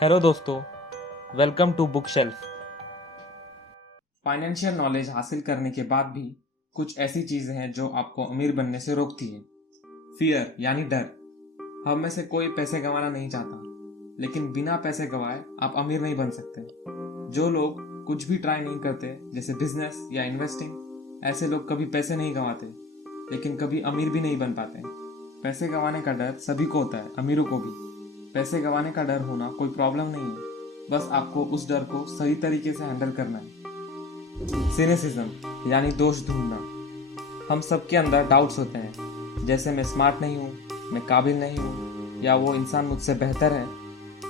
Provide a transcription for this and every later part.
Hello दोस्तों, welcome to book shelf. Financial knowledge हासिल करने के बाद भी कुछ ऐसी चीजें हैं जो आपको अमीर बनने से रोकती है। फियर यानी डर। हम में से कोई पैसे गंवाना नहीं चाहता, लेकिन बिना पैसे गंवाए आप अमीर नहीं बन सकते। जो लोग कुछ भी ट्राई नहीं करते, जैसे बिजनेस या इन्वेस्टिंग, ऐसे लोग कभी पैसे नहीं गंवाते, लेकिन कभी अमीर भी नहीं बन पाते। पैसे गंवाने का डर सभी को होता है, अमीरों को भी। पैसे गंवाने का डर होना कोई प्रॉब्लम नहीं है, बस आपको उस डर को सही तरीके से हैंडल करना है। सिनेसिज्म यानी दोष ढूंढना। हम सबके अंदर डाउट्स होते हैं, जैसे मैं स्मार्ट नहीं हूँ, मैं काबिल नहीं हूँ, या वो इंसान मुझसे बेहतर है।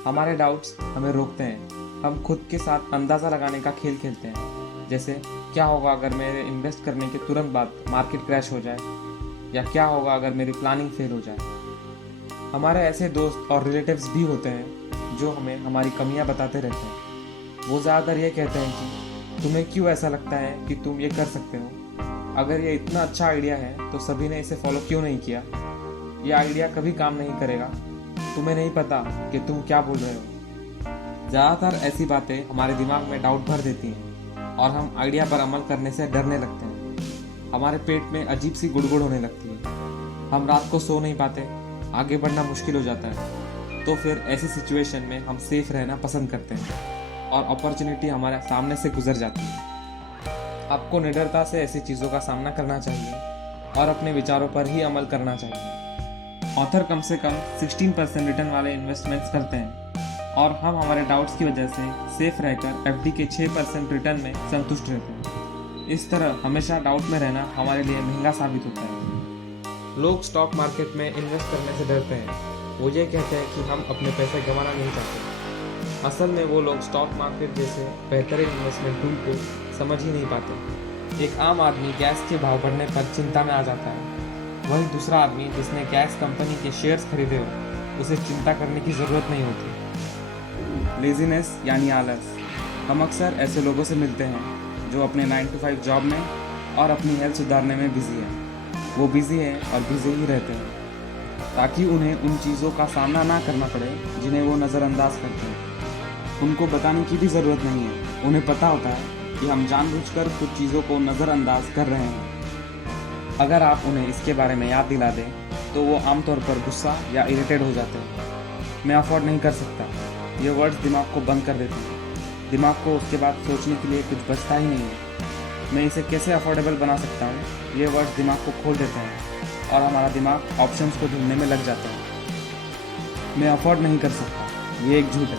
हमारे डाउट्स हमें रोकते हैं। हम खुद के साथ अंदाज़ा लगाने का खेल खेलते हैं, जैसे क्या होगा अगर मेरे इन्वेस्ट करने के तुरंत बाद मार्केट क्रैश हो जाए, या क्या होगा अगर मेरी प्लानिंग फेल हो जाए। हमारे ऐसे दोस्त और रिलेटिव्स भी होते हैं जो हमें हमारी कमियां बताते रहते हैं। वो ज़्यादातर ये कहते हैं कि तुम्हें क्यों ऐसा लगता है कि तुम ये कर सकते हो, अगर ये इतना अच्छा आइडिया है तो सभी ने इसे फॉलो क्यों नहीं किया, ये आइडिया कभी काम नहीं करेगा, तुम्हें नहीं पता कि तुम क्या बोल रहे हो। ज़्यादातर ऐसी बातें हमारे दिमाग में डाउट भर देती हैं और हम आइडिया पर अमल करने से डरने लगते हैं। हमारे पेट में अजीब सी गुड़गुड़ होने लगती है, हम रात को सो नहीं पाते, आगे बढ़ना मुश्किल हो जाता है। तो फिर ऐसी सिचुएशन में हम सेफ रहना पसंद करते हैं और अपॉर्चुनिटी हमारे सामने से गुजर जाती है। आपको निडरता से ऐसी चीज़ों का सामना करना चाहिए और अपने विचारों पर ही अमल करना चाहिए। ऑथर कम से कम 16% रिटर्न वाले इन्वेस्टमेंट्स करते हैं और हम हमारे डाउट्स की वजह से सेफ रहकर एफडी के 6% रिटर्न में संतुष्ट रहते हैं। इस तरह हमेशा डाउट में रहना हमारे लिए महंगा साबित होता है। लोग स्टॉक मार्केट में इन्वेस्ट करने से डरते हैं। वो ये कहते हैं कि हम अपने पैसे गंवाना नहीं चाहते। असल में वो लोग स्टॉक मार्केट जैसे बेहतरीन इन्वेस्टमेंट टूल को समझ ही नहीं पाते। एक आम आदमी गैस के भाव बढ़ने पर चिंता में आ जाता है, वहीं दूसरा आदमी जिसने गैस कंपनी के शेयर्स खरीदे हो, उसे चिंता करने की ज़रूरत नहीं होती। लेजीनेस यानी आलस। हम अक्सर ऐसे लोगों से मिलते हैं जो अपने 9 to 5 जॉब में और अपनी हेल्थ सुधारने में बिजी हैं। वो बिजी हैं और बिजी ही रहते हैं ताकि उन्हें उन चीज़ों का सामना ना करना पड़े जिन्हें वो नज़रअंदाज करते हैं। उनको बताने की भी ज़रूरत नहीं है, उन्हें पता होता है कि हम जानबूझकर कुछ चीज़ों को नज़रअंदाज कर रहे हैं। अगर आप उन्हें इसके बारे में याद दिला दें तो वो आमतौर पर गुस्सा या इरिटेट हो जाते हैं। मैं अफोर्ड नहीं कर सकता, ये वर्ड्स दिमाग को बंद कर देते हैं। दिमाग को उसके बाद सोचने के लिए कुछ बचता ही नहीं है। मैं इसे कैसे अफोर्डेबल बना सकता हूँ, ये वर्ड्स दिमाग को खोल देते हैं और हमारा दिमाग ऑप्शंस को ढूंढने में लग जाता है। मैं अफोर्ड नहीं कर सकता, ये एक झूठ है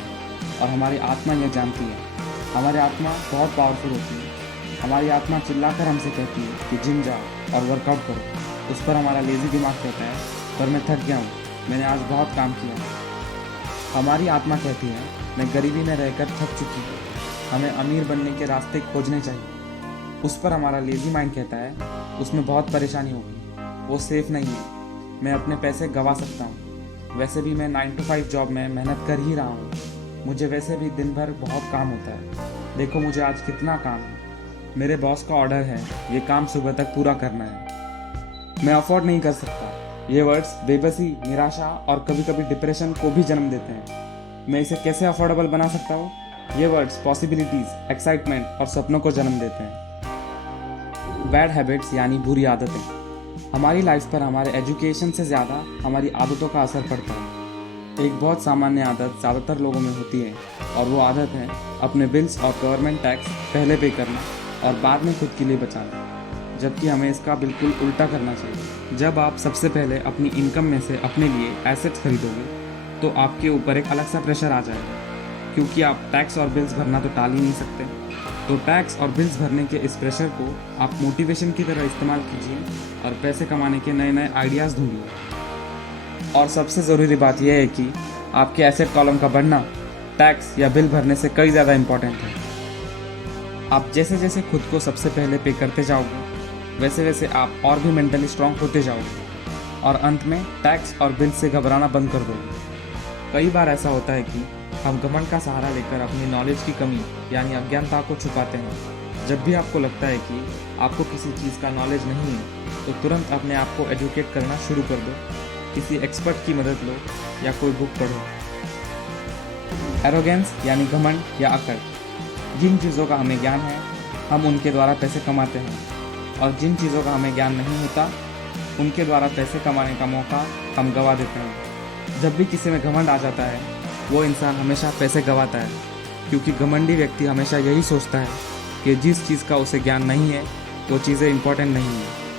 और हमारी आत्मा यह जानती है। हमारी आत्मा बहुत पावरफुल होती है। हमारी आत्मा चिल्लाकर हमसे कहती है कि जिम जाओ और वर्कआउट करो। उस पर हमारा लेजी दिमाग कहता है, पर मैं थक गया हूँ, मैंने आज बहुत काम किया। हमारी आत्मा कहती है, मैं गरीबी में रहकर थक चुकी हूँ, हमें अमीर बनने के रास्ते खोजने चाहिए। उस पर हमारा लेजी माइंड कहता है, उसमें बहुत परेशानी होगी, वो सेफ नहीं है, मैं अपने पैसे गंवा सकता हूँ। वैसे भी मैं 9 to 5 जॉब में मेहनत कर ही रहा हूँ, मुझे वैसे भी दिन भर बहुत काम होता है। देखो मुझे आज कितना काम है, मेरे बॉस का ऑर्डर है, ये काम सुबह तक पूरा करना है। मैं अफोर्ड नहीं कर सकता। ये वर्ड्स बेबसी, निराशा और कभी कभी डिप्रेशन को भी जन्म देते हैं। मैं इसे कैसे अफोर्डेबल बना सकता हूँ? ये वर्ड्स पॉसिबिलिटीज, एक्साइटमेंट और सपनों को जन्म देते हैं। बैड हैबिट्स यानी बुरी आदतें। हमारी लाइफ पर हमारे एजुकेशन से ज़्यादा हमारी आदतों का असर पड़ता है। एक बहुत सामान्य आदत ज़्यादातर लोगों में होती है और वो आदत है अपने बिल्स और गवर्नमेंट टैक्स पहले पे करना और बाद में खुद के लिए बचाना, जबकि हमें इसका बिल्कुल उल्टा करना चाहिए। जब आप सबसे पहले अपनी इनकम में से अपने लिए एसेट्स खरीदोगे तो आपके ऊपर एक अलग सा प्रेशर आ जाएगा, क्योंकि आप टैक्स और बिल्स भरना तो टाल ही नहीं सकते। तो टैक्स और बिल्स भरने के इस प्रेशर को आप मोटिवेशन की तरह इस्तेमाल कीजिए और पैसे कमाने के नए नए आइडियाज़ ढूंढिए। और सबसे ज़रूरी बात यह है कि आपके एसेट कॉलम का बढ़ना टैक्स या बिल भरने से कई ज़्यादा इम्पोर्टेंट है। आप जैसे जैसे खुद को सबसे पहले पे करते जाओगे, वैसे वैसे आप और भी मेंटली स्ट्रांग होते जाओगे और अंत में टैक्स और बिल से घबराना बंद कर दोगे। कई बार ऐसा होता है कि हम घमंड का सहारा लेकर अपनी नॉलेज की कमी यानी अज्ञानता को छुपाते हैं। जब भी आपको लगता है कि आपको किसी चीज़ का नॉलेज नहीं है तो तुरंत अपने आप को एजुकेट करना शुरू कर दो। किसी एक्सपर्ट की मदद लो या कोई बुक पढ़ो। एरोगेंस यानी घमंड या अकड़। जिन चीज़ों का हमें ज्ञान है हम उनके द्वारा पैसे कमाते हैं, और जिन चीज़ों का हमें ज्ञान नहीं होता उनके द्वारा पैसे कमाने का मौका हम गंवा देते हैं। जब भी किसी में घमंड आ जाता है वो इंसान हमेशा पैसे गंवाता है, क्योंकि घमंडी व्यक्ति हमेशा यही सोचता है कि जिस चीज़ का उसे ज्ञान नहीं है वो चीज़ें इम्पोर्टेंट नहीं है।